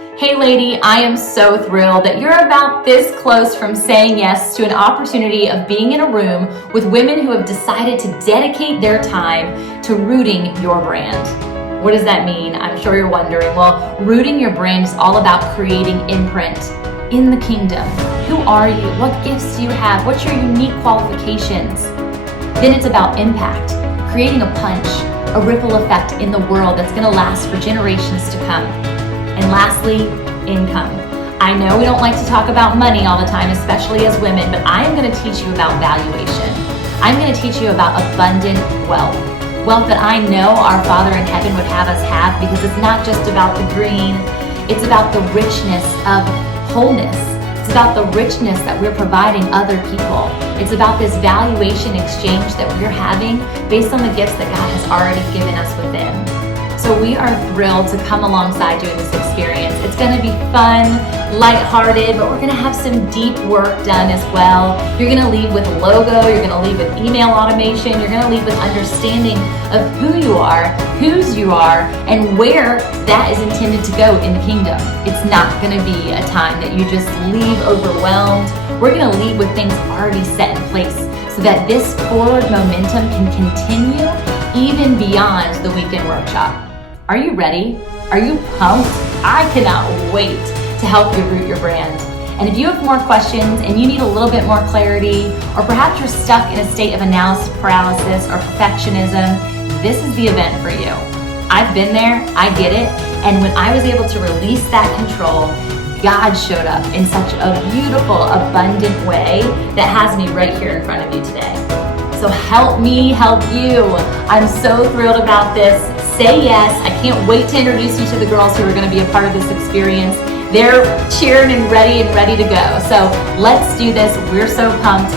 Hey lady, I am so thrilled that you're about this close from saying yes to an opportunity of being in a room with women who have decided to dedicate their time to rooting your brand. What does that mean? I'm sure you're wondering. Well, rooting your brand is all about creating imprint in the kingdom. Who are you? What gifts do you have? What's your unique qualifications? Then it's about impact, creating a punch, a ripple effect in the world that's going to last for generations to come. And lastly, income. I know we don't like to talk about money all the time, especially as women, but I'm going to teach you about valuation. I'm going to teach you about abundant wealth. Wealth that I know our Father in heaven would have us have, because it's not just about the green, it's about the richness of wholeness. It's about the richness that we're providing other people. It's about this valuation exchange that we're having based on the gifts that God has already given us within. So we are thrilled to come alongside you in this experience. It's going to be fun, lighthearted, but we're going to have some deep work done as well. You're going to leave with a logo, you're going to leave with email automation, you're going to leave with understanding of who you are, whose you are, and where that is intended to go in the kingdom. It's not going to be a time that you just leave overwhelmed. We're going to leave with things already set in place so that this forward momentum can continue even beyond the weekend workshop. Are you ready? Are you pumped? I cannot wait to help you root your brand. And if you have more questions and you need a little bit more clarity, or perhaps you're stuck in a state of analysis paralysis or perfectionism, this is the event for you. I've been there, I get it, and when I was able to release that control, God showed up in such a beautiful, abundant way that has me right here in front of you today. So help me help you. I'm so thrilled about this. Say yes. I can't wait to introduce you to the girls who are going to be a part of this experience. They're cheering and ready to go. So let's do this. We're so pumped.